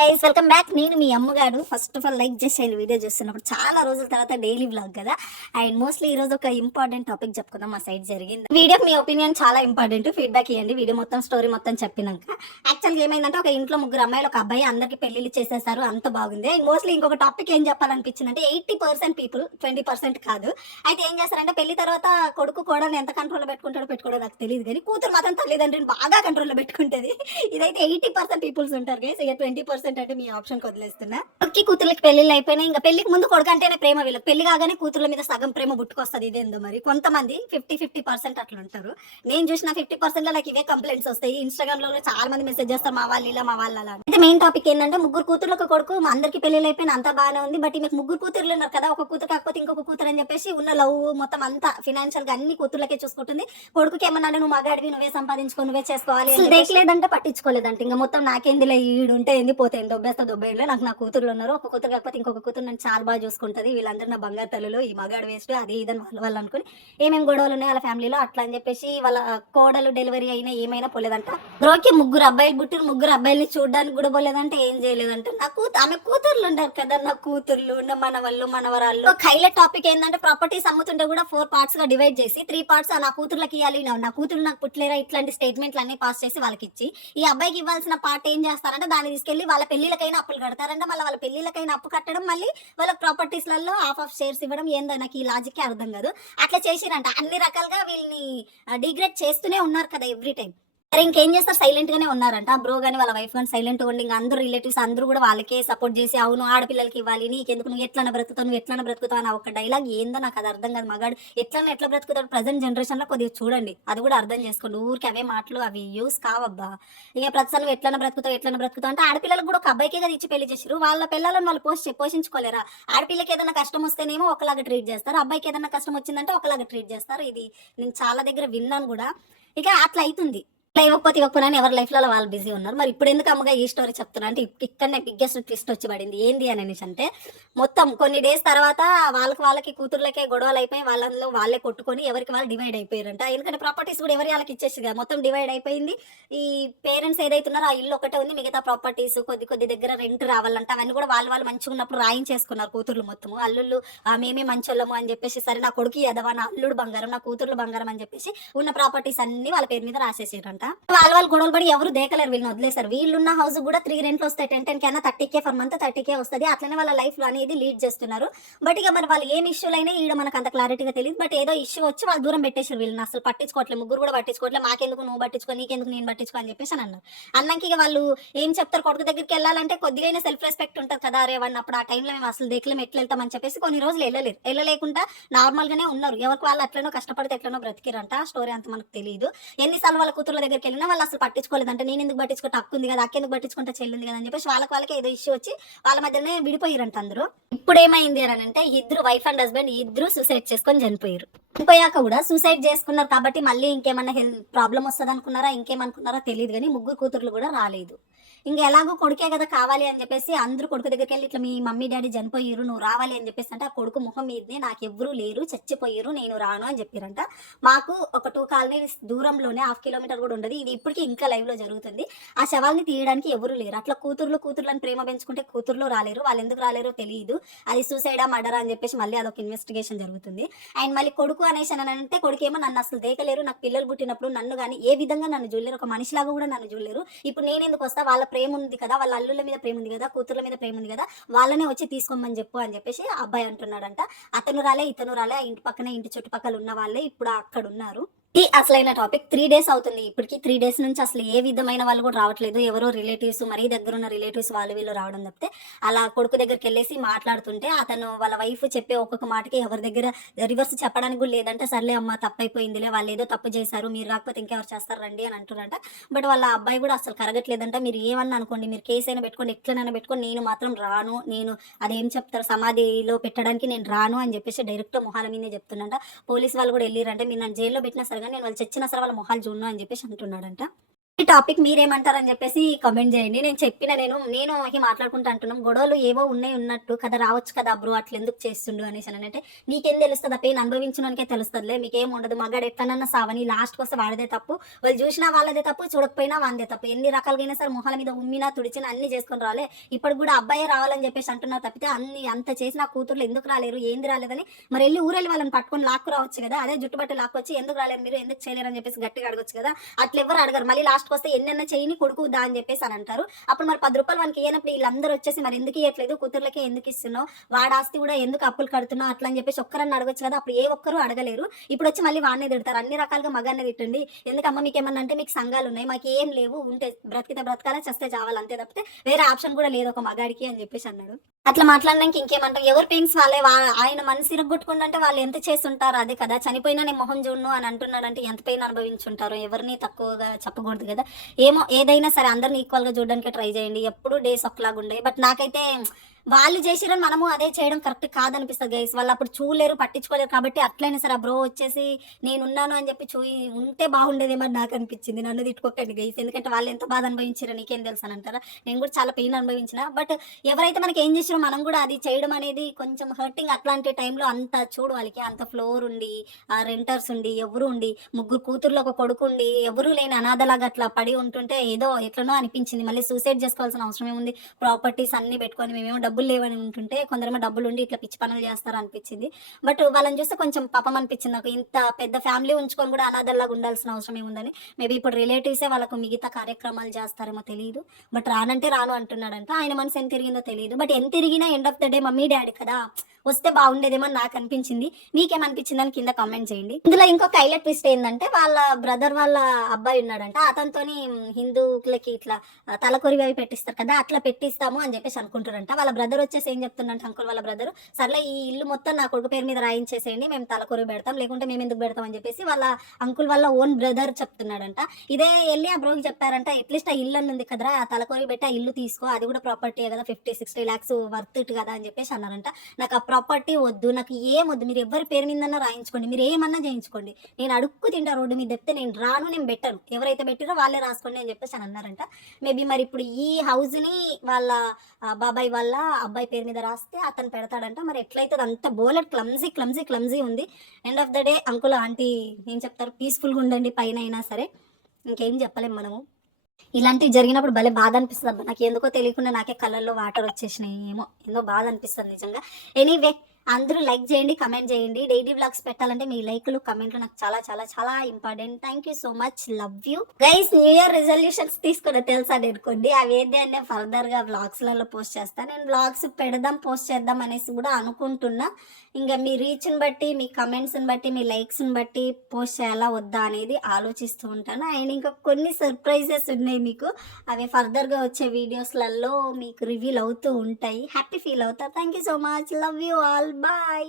Guys welcome back. నేను మీ అమ్మగాడు. First of all like చేసేయండి video చూస్తున్నప్పుడు. చాలా రోజుల తర్వాత డైలీ వ్లాగ్ కదా. అండ్ మోస్ట్లీ ఈ రోజు ఒక ఇంపార్టెంట్ టాపిక్ చెప్పుకుందాం. మా సైడ్ జరిగింది వీడియో. మీ ఒపీనియన్ చాలా ఇంపార్టెంట్. ఫీడ్బ్యాక్ ఇవ్వండి వీడియో మొత్తం, స్టోరీ మొత్తం చెప్పినాక. యాక్చువల్గా ఏమైందంటే, ఒక ఇంట్లో ముగ్గురు అమ్మాయిలు ఒక అబ్బాయి, అందరికి పెళ్లిళ్ళు చేసేసారు, అంత బాగుంది. అండ్ మోస్ట్లీ ఇంకొక టాపిక్ ఏం చెప్పాలనిపించింది అంటే, 80% పీపుల్ 20% కాదు. అయితే ఏం చేస్తారంటే, పెళ్లి తర్వాత కొడుకు కోడలు ఎంత కంట్రోల్లో పెట్టుకుంటాడో నాకు తెలియదు, కానీ కూతురు మాత్రం తల్లిదండ్రులు బాగా కంట్రోల్లో పెట్టుకుంటది. ఇదైతే 80% పీపుల్స్ ఉంటారు గైస్. ఇక 20% అంటే మీ ఆప్షన్ వదిలేస్తున్నా. కొడుకు కూతుర్లకి పెళ్లిళ్ళు అయిపోయినాయి. ఇంకా పెళ్లికి ముందు కొడుకు అంటేనే ప్రేమ, వీళ్ళకి పెళ్లి కాగానే కూతుర్ల మీద సగం ప్రేమ పుట్టుకొస్తుంది. ఇదేందో మరి కొంతమంది 50% అట్లా ఉంటారు. నేను చూసిన 50% లో నాకు ఇవే కంప్లైంట్స్ వస్తాయి. ఇన్స్టాగ్రామ్ లో చాలా మంది మెసేజ్ చేస్తారు, మా వాళ్ళు ఇలా, మా వాళ్ళు అలా. అయితే మెయిన్ టాపిక్ ఏంటంటే, ముగ్గురు కూతుర్లకు కొడుకు, మా అందరికి పెళ్లిళ్ళు అయిపోయిన అంతా బాగానే ఉంది. బట్ మీకు ముగ్గురు కూతుర్లు ఉన్నారు కదా, ఒక కూతురు కాకపోతే ఇంకొక కూతురు అని చెప్పేసి ఉన్న లవ్ మొత్తం అంతా ఫినాన్షియల్ గా అన్ని కూతుర్లకే చూసుకుంటుంది. కొడుకుకి ఏమన్నా నువ్వు మగాడివి, నువ్వే సంపాదించుకో, నువ్వే చేసుకోవాలి, దేకలేదంటే పట్టించుకోలేదంటే, ఇంకా మొత్తం నాకేందిలే, ఈడుంటే ఏంది, పోతే దొబ్బేస్తా దొబ్బేయంలో, నాకు నా కూతుర్లు ఉన్నారు, ఒక కూతురు కాకపోతే ఇంకొక కూతురు నన్ను చాలా బాగా చూసుకుంటుంది, వీళ్ళందరూ నా బంగారు తల్లులు, ఈ మగాడు వేస్ట్, అది ఇదని వాళ్ళు అనుకుని ఏమేమి గొడవలు ఉన్నాయి వాళ్ళ ఫ్యామిలీలో అట్లా అని చెప్పేసి వాళ్ళ కోడలు డెలివరీ అయినా ఏమైనా పోలేదంట. బ్రోకి ముగ్గురు అబ్బాయిలు పుట్టిన ముగ్గురు అబ్బాయిల్ని చూడడానికి కూడా పోలేదంటే, ఏం చేయలేదంటే, ఆమె కూతుర్లు ఉంటారు కదా, నా కూతుర్లు, నా మనవళ్ళు మనవరాళ్ళు. హైలైట్ టాపిక్ ఏంటంటే, ప్రాపర్టీస్ అమ్ముతుంటే కూడా 4 parts గా డివైడ్ చేసి 3 parts నా కూతుర్లకి ఇవ్వాలి, నా కూతురు నాకు పుట్టలేరా, ఇట్లాంటి స్టేట్మెంట్లు అన్ని పాస్ చేసి వాళ్ళకి ఇచ్చి, ఈ అబ్బాయికి ఇవ్వాల్సిన పార్ట్ ఏం చేస్తారంటే, దాన్ని తీసుకెళ్లి వాళ్ళ పెళ్లిళ్ళకైనా అప్పులు కడతారంటే, మళ్ళీ వాళ్ళ పెళ్లిళ్ళకైనా అప్పు కట్టడం, మళ్ళీ వాళ్ళ ప్రాపర్టీస్లలో ఆఫ్ షేర్స్ ఇవ్వడం. ఏందో నాకు ఈ లాజిక్ అర్థం కాదు. అట్లా చేసిరంట. అన్ని రకాలుగా వీళ్ళని డిగ్రేడ్ చేస్తూనే ఉన్నారు కదా ఎవ్రీ టైం. సరే ఇంకేం చేస్తారు, సైలెంట్ గానే ఉన్నారంట. బ్రో గానీ వాళ్ళ వైఫ్ గానీ సైలెంట్ ఉండి, ఇంకా అందరూ రిలేటివ్స్ అందరూ కూడా వాళ్ళకే సపోర్ట్ చేసి, అవును ఆడపిల్లలకి ఇవ్వాలి, నీకెందుకు, నువ్వు ఎట్లా బ్రతుకుతావు అని ఒక డైలాగ్. ఏందో నాకు అది అర్థం కాదు. మగాడు ఎట్లా బ్రతుకుతాడు ప్రజెంట్ జనరేషన్ లో, కొద్దిగా చూడండి, అది కూడా అర్థం చేసుకోండి. ఊరికి అవే మాటలు, అవి యూస్ కావబ్బా. ఇక ప్రతిసారి నువ్వు ఎట్లా బ్రతుకుతావు అంటే, ఆడపిల్లలకు కూడా ఒక అబ్బాయికే కదా ఇచ్చి పెళ్లి చేసారు. వాళ్ళ పిల్లలను వాళ్ళు పోషించుకోలేరా? ఆడపిల్లకి ఏదైనా కష్టం వస్తేనేమో ఒకలాగా ట్రీట్ చేస్తారు, అబ్బాయికి ఏదైనా కష్టం వచ్చిందంటే ఒకలాగా ట్రీట్ చేస్తారు. ఇది నేను చాలా దగ్గర విన్నాను కూడా. ఇక అట్లా అవుతుంది. ఇవ్వకపోతే ఎవరి లైఫ్లలో వాళ్ళు బిజీ ఉన్నారు. మరి ఇప్పుడు ఎందుకు అమ్మగా ఈ స్టోరీ చెప్తున్నా అంటే, ఇక్కడనే బిగ్గెస్ట్ ట్విస్ట్ వచ్చి పడింది. ఏంది అని అంటే, మొత్తం కొన్ని డేస్ తర్వాత వాళ్ళకి కూతుర్లకే గొడవలు అయిపోయి, వాళ్ళలో వాళ్ళే కొట్టుకొని ఎవరికి వాళ్ళు డివైడ్ అయిపోయారంట. ఎందుకంటే ప్రాపర్టీస్ కూడా ఎవరి వాళ్ళకి ఇచ్చేసి కదా, మొత్తం డివైడ్ అయిపోయింది. ఈ పేరెంట్స్ ఏదైతున్నారో ఆ ఇల్లు ఒకటే ఉంది, మిగతా ప్రాపర్టీస్ కొద్ది దగ్గర రెంట్ రావాలంట. అవన్నీ కూడా వాళ్ళు మంచిగా ఉన్నప్పుడు రాయించేసుకున్నారు కూతుర్లు మొత్తము. అల్లుళ్ళు మేమే మంచోళ్ళము అని చెప్పేసి, సరే నా కొడుకు ఎదవా, నా అల్లుడు బంగారం, నా కూతుర్లు బంగారం అని చెప్పేసి ఉన్న ప్రాపర్టీస్ అన్ని వాళ్ళ పేరు మీద రాసేసారంట. వాళ్ళు గొడవలు పడి ఎవరు దేకలేరు, వీళ్ళని వదిలేసారు. వీళ్ళున్న హౌస్ కూడా 3 రెంట్లు వస్తాయి. 10 కన్నా 30K ఫర్ మంత్ 30K వస్తుంది. అట్లనే వాళ్ళ లైఫ్ అనేది లీడ్ చేస్తున్నారు. బట్ ఇక మరి వాళ్ళు ఏం ఇష్యూలు అయినా ఈడ మనకు అంత క్లారిటీగా తెలియదు. బట్ ఏదో ఇష్యూ వచ్చి వాళ్ళు దూరం పెట్టేసారు. వీళ్ళని అసలు పట్టించుకోవట్లేదు, ముగ్గురు కూడా పట్టించుకోవట్లేదు. మాకెందుకు నువ్వు పట్టించుకో, నీకెందుకు నేను పట్టించుకో అని చెప్పేసి అన్నారు. అన్నాక ఇక వాళ్ళు ఏం చెప్తారు, కొడుకు దగ్గరికి వెళ్ళాలంటే కొద్దిగా సెల్ఫ్ రెస్పెక్ట్ ఉంటుంది కదా. అరే వాడిని అప్పుడు ఆ టైంలో మేము అసలు దేకలేం, ఎట్లా వెళ్తామని చెప్పేసి కొన్ని రోజులు వెళ్ళలేకుండా నార్మల్ గానే ఉన్నారు. ఎవరికి వాళ్ళు అట్లనో కష్టపడితే ఎట్లనో బ్రతికిరంట. స్టోరీ అంత మనకు తెలియదు. ఎన్నిసార్లు వాళ్ళ కూతుర్ల దగ్గరికి వెళ్ళినా వాళ్ళు అసలు పట్టించుకోలేదంటే, నేను ఎందుకు పట్టించుకుంటే హక్కు ఉంది కదా, అక్కెందుకు పట్టించుకుంటే చెల్లింది కదా అని చెప్పేసి వాళ్ళకి ఏదో ఇష్యూ వచ్చి వాళ్ళ మధ్యనే విడిపోయారంట అందరూ. ఇప్పుడు ఏమైంది అని అంటే, ఇద్దరు వైఫ్ అండ్ హస్బెండ్ ఇద్దరు సూసైడ్ చేసుకొని చనిపోయారు. చనిపోయాక కూడా సూసైడ్ చేసుకున్నారు కాబట్టి మళ్ళీ ఇంకేమన్నా హెల్త్ ప్రాబ్లం వస్తుంది అనుకున్నారా, ఇంకేమనుకున్నారో తెలియదు, కానీ ముగ్గురు కూతుర్లు కూడా రాలేదు. ఇంకా ఎలాగో కొడుకే కదా కావాలి అని చెప్పేసి అందరూ కొడుకు దగ్గరికి వెళ్ళి, ఇట్లా మీ మమ్మీ డాడీ చనిపోయారు, నువ్వు రావాలి అని చెప్పేసి అంటే, ఆ కొడుకు ముఖం మీదనే నాకు ఎవ్వరూ లేరు, చచ్చిపోయారు, నేను రాను అని చెప్పారంట. మాకు ఒక 2 కాలనీస్ దూరంలోనే 1/2 కిలోమీటర్ కూడా ఉండదు. ఇది ఇప్పటికీ ఇంకా లైవ్ లో జరుగుతుంది. ఆ శవాల్ని తీయడానికి ఎవరు లేరు. అట్లా కూతుర్లని ప్రేమ పెంచుకుంటే కూతుర్లు రాలేరు. వాళ్ళు ఎందుకు రాలేరో తెలియదు. అది సూసైడా మర్డరా అని చెప్పేసి మళ్ళీ అదొక ఇన్వెస్టిగేషన్ జరుగుతుంది. అండ్ మళ్ళీ కొడుకు అనేసి అని అంటే, కొడుకేమో నన్ను అసలు దేకలేరు, నాకు పిల్లలు పుట్టినప్పుడు నన్ను కానీ ఏ విధంగా నన్ను చూడలేరు, ఒక మనిషిలాగా కూడా నన్ను చూడలేరు. ఇప్పుడు నేను ఎందుకు వస్తా, వాళ్ళ ప్రేమ ఉంది కదా, వాళ్ళ అల్లుల మీద ప్రేమ ఉంది కదా, కూతుర్ల మీద ప్రేమ ఉంది కదా, వాళ్ళనే వచ్చి తీసుకోమని చెప్పు అని చెప్పేసి అబ్బాయి అంటున్నాడంట. అతను రాలే, ఇతను రాలే, ఇంటి పక్కనే ఇంటి చుట్టుపక్కల ఉన్న వాళ్ళే ఇప్పుడు అక్కడ ఉన్నారు. ఇది అసలైన టాపిక్. 3 days అవుతుంది ఇప్పటికి. 3 days నుంచి అసలు ఏ విధమైన వాళ్ళు కూడా రావట్లేదు. ఎవరో రిలేటివ్స్, మరీ దగ్గర ఉన్న రిలేటివ్స్ వాళ్ళు వీళ్ళు రావడం తప్పితే, అలా కొడుకు దగ్గరికి వెళ్ళేసి మాట్లాడుతుంటే అతను వాళ్ళ వైఫ్ చెప్పే ఒక్కొక్క మాటకి ఎవరి దగ్గర రివర్స్ చెప్పడానికి కూడా లేదంటే, సర్లే అమ్మ తప్పైపోయిందిలే, వాళ్ళు ఏదో తప్పు చేశారు, మీరు రాకపోతే ఇంకెవరు చేస్తారు రండి అని అంటున్నారంట. బట్ వాళ్ళ అబ్బాయి కూడా అసలు కరగట్లేదంట. మీరు ఏమన్నా అనుకోండి, మీరు కేసు అయినా పెట్టుకోండి, ఎట్లనైనా పెట్టుకోండి, నేను మాత్రం రాను, నేను అదేం చెప్తారు సమాధిలో పెట్టడానికి నేను రాను అని చెప్పేసి డైరెక్ట్ మొహాల మీదే చెప్తున్నంట. పోలీస్ వాళ్ళు కూడా వెళ్ళిరంటే, మీరు నన్ను జైల్లో పెట్టినా సరే, నేను వాళ్ళు చచ్చినా సరే వాళ్ళ మొహాలు చూడను అని చెప్పేసి అంటున్నాడంట. ఈ టాపిక్ మీరేమంటారని చెప్పేసి కామెంట్ చేయండి. నేను మహి మాట్లాడుకుంటూ అంటున్నాం. గొడవలు ఏవో ఉన్నట్టు కదా, రావచ్చు కదా బ్రో అట్లా ఎందుకు చేస్తుండు అనేసి అంటే, నీకేం తెలుస్తది ఆ పెయిన్ అనుభవించినోనికే తెలుస్తదిలే, మీకేం ఉండదు, మగాడు ఎట్లనన్నా సావని, లాస్ట్‌కి వస్తే వాడిదే తప్పు, వాళ్ళు చూసినా వాళ్ళదే తప్పు, చూడకపోయినా వానిదే తప్పు, ఎన్ని రకాలుగైనా సరే మొహాల మీద ఉమ్మినా తుడిచినా అన్ని చేసుకొని రాలే, ఇప్పటికి కూడా అబ్బాయే రావాలని చెప్పేసి అంటున్నారు తప్పితే అంత చేసిన కూతుర్లు ఎందుకు రాలేరు, ఏంది రాలేదని మరి ఊరెళ్ళి వాళ్ళని పట్టుకొని లాక్కు రావచ్చు కదా, అదే జుట్టుబట్టి లాక్కొచ్చి ఎందుకు రాలేరు మీరు, ఎందుకు చేయలేరు అని చెప్పేసి గట్టిగా అడగొచ్చు కదా. అట్లా ఎవరు అడగరు. మళ్ళీ లాస్ట్‌కి వస్తే ఎన్నన్నా చేయని కొడుకు దా అని చెప్పేసి అని అంటారు. అప్పుడు మరి 10 రూపాయలు వానికి ఇయ్యనప్పుడు వీళ్ళందరూ వచ్చేసి మరి ఎందుకు ఇయ్యట్లేదు, కూతుర్లకే ఎందుకు ఇస్తున్నావు, వాడి ఆస్తి కూడా ఎందుకు అప్పులు కడుతున్నావు అట్లా అని చెప్పేసి ఒక్కరన్నా అడగొచ్చు కదా. అప్పుడు ఏ ఒక్కరు అడగలేరు. ఇప్పుడు వచ్చి మళ్ళీ వాడినే తిడతారు. అన్ని రకాలుగా మగాన్నే తిట్టండి. ఎందుకమ్మా మీకేమన్నా అంటే మీకు సంఘాలు ఉన్నాయి, మాకు ఏం లేవు, ఉంటే బ్రతికితే బ్రతకాలా, చస్తే చావాలి, అంతే తప్పితే వేరే ఆప్షన్ కూడా లేదు ఒక మగాడికి అని చెప్పేసి అన్నాడు. అట్లా మాట్లాడడానికి ఇంకేమంటాం, ఎవరు పెయిన్స్ వాళ్ళే. ఆయన మనసు ఇరగొట్టుకుంటుంటే వాళ్ళు ఎంత చేస్తుంటారు అదే కదా. చనిపోయినా నేను మొహం చూడను అని అంటున్నాడంటే ఎంత పెయిన్ అనుభవించుంటారు. ఎవరిని తక్కువగా చెప్పకూడదు కదా. ఏమో ఏదైనా సరే అందరిని ఈక్వల్గా చూడడానికి ట్రై చేయండి. ఎప్పుడు డేస్ ఒకలాగా ఉండే. బట్ నాకైతే వాళ్ళు చేసిరని మనము అదే చేయడం కరెక్ట్ కాదనిపిస్తుంది గైస్. వాళ్ళు అప్పుడు చూడలేరు, పట్టించుకోలేరు కాబట్టి అట్లయినా సరే ఆ బ్రో వచ్చేసి నేనున్నాను అని చెప్పి ఉంటే బాగుండేదేమో అని నాకు అనిపించింది. నన్ను తిట్టుకోకండి గైస్, ఎందుకంటే వాళ్ళు ఎంత బాధ అనుభవించారో నీకేం తెలుసు అని అంటారా. నేను కూడా చాలా పెయిన్ అనుభవించిన. బట్ ఎవరైతే మనకి ఏం చేసిరో మనం కూడా అది చేయడం అనేది కొంచెం హర్టింగ్. అట్లాంటి టైంలో అంత చూడు వాళ్ళకి అంత ఫ్లోర్ ఉండి, ఆ రెంటర్స్ ఉండి, ఎవరు ఉండి, ముగ్గురు కూతుర్లు ఒక కొడుకు ఉండి, ఎవరు లేని అనాథలాగా అట్లా పడి ఉంటుంటే ఏదో ఎట్లనో అనిపించింది. మళ్ళీ సూసైడ్ చేసుకోవాల్సిన అవసరం ఏముంది, ప్రాపర్టీస్ అన్ని పెట్టుకొని మేమేమో డబ్బులు లేవని ఉంటుంటే కొందరేమో డబ్బులు ఉండి ఇట్లా పిచ్చి పనులు చేస్తారు అనిపించింది. బట్ వాళ్ళని చూస్తే కొంచెం పాపం అనిపించింది నాకు. ఇంత పెద్ద ఫ్యామిలీ ఉంచుకొని కూడా అనాథల్లాగా ఉండాల్సిన అవసరం ఏముందని. మేబీ ఇప్పుడు రిలేటివ్సే వాళ్ళకు మిగతా కార్యక్రమాలు చేస్తారేమో తెలియదు. బట్ రానంటే రాను అంటున్నాడంట. ఆయన మనసు ఎంత తిరిగిందో తెలియదు. బట్ ఎంత తిరిగినా end of the day mummy daddy కదా, వస్తే బాగుండేదేమో అని నాకు అనిపించింది. మీకేమనిపించింది అని కింద కామెంట్ చేయండి. ఇందులో ఇంకొక హైలైట్ ట్విస్ట్ ఏంటంటే వాళ్ళ బ్రదర్ వాళ్ళ అబ్బాయి ఉన్నాడంట. అతనితోని హిందువులకి ఇట్లా తలకొరివి అవి పెట్టిస్తారు కదా, అట్లా పెట్టిస్తాము అని చెప్పేసి అనుకుంటారంట. వాళ్ళ బ్రదర్ వచ్చేసి ఏం చెప్తుందంటే, అంకుల్ వాళ్ళ బ్రదర్, సర్లే ఈ ఇల్లు మొత్తం నా కొడుకు పేరు మీద రాయించేసేయండి, మేము తలకొరివి పెడతాం, లేకుంటే మేము ఎందుకు పెడతాం అని చెప్పేసి వాళ్ళ అంకుల్ వాళ్ళ ఓన్ బ్రదర్ చెప్తున్నాడంట. ఇదే వెళ్ళి ఆ బ్రోకి చెప్పారంట, అట్లీస్ట్ ఆ ఇల్లు ఉంది కదరా, ఆ తలకొరి పెట్టి ఆ ఇల్లు తీసుకో, అది కూడా ప్రాపర్టీ కదా, 50-60 lakhs వర్త్ ఇట్ కదా అని చెప్పేసి అన్నారంట. నాకు ఆ ప్రాపర్టీ వద్దు, నాకు ఏం వద్దు, మీరు ఎవరి పేరు మీదన్నా రాయించుకోండి, మీరు ఏమన్నా చేయించుకోండి, నేను అడుక్కు తింటా రోడ్డు మీద చెప్తే నేను రాను, నేను పెట్టను, ఎవరైతే పెట్టిరో వాళ్ళే రాసుకోండి అని చెప్పేసి అని అన్నారంట. మేబీ మరి ఇప్పుడు ఈ హౌస్ని వాళ్ళ బాబాయ్ వాళ్ళ అబ్బాయి పేరు మీద రాస్తే అతను పెడతాడంట. మరి ఎట్లయితే అంత బోలెట్ క్లమ్జీ ఉంది. End of the day uncle aunty ఏం చెప్తారు, పీస్ఫుల్గా ఉండండి పైన అయినా సరే, ఇంకేం చెప్పలేం మనము. ఇలాంటివి జరిగినప్పుడు భలే బాధ అనిపిస్తుంది అబ్బా. నాకు ఎందుకో తెలియకుండా నాకే కళ్ళల్లో వాటర్ వచ్చేసినాయి, ఏమో ఎంతో బాధ అనిపిస్తుంది నిజంగా. ఎనీవే, అందరూ లైక్ చేయండి, కమెంట్ చేయండి. డైలీ వ్లాగ్స్ పెట్టాలంటే మీ లైక్లు కమెంట్లు నాకు చాలా చాలా చాలా important. Thank you so much, love you guys. New year resolutions తీసుకుని తెలుసా నేను కొన్ని, అవి ఏంటి అంటే ఫర్దర్గా వ్లాగ్స్లలో పోస్ట్ చేస్తాను. నేను వ్లాగ్స్ పెడదాం, పోస్ట్ చేద్దాం అనేసి కూడా అనుకుంటున్నా. ఇంకా మీ రీచ్ని బట్టి, మీ కమెంట్స్ని బట్టి, మీ లైక్స్ని బట్టి పోస్ట్ చేయాలా వద్దా అనేది ఆలోచిస్తూ ఉంటాను. అండ్ ఇంకా కొన్ని సర్ప్రైజెస్ ఉన్నాయి మీకు, అవి ఫర్దర్గా వచ్చే వీడియోస్లలో మీకు రివీల్ అవుతూ ఉంటాయి. హ్యాపీ ఫీల్ అవుతా. Thank you so much, love you all, bye.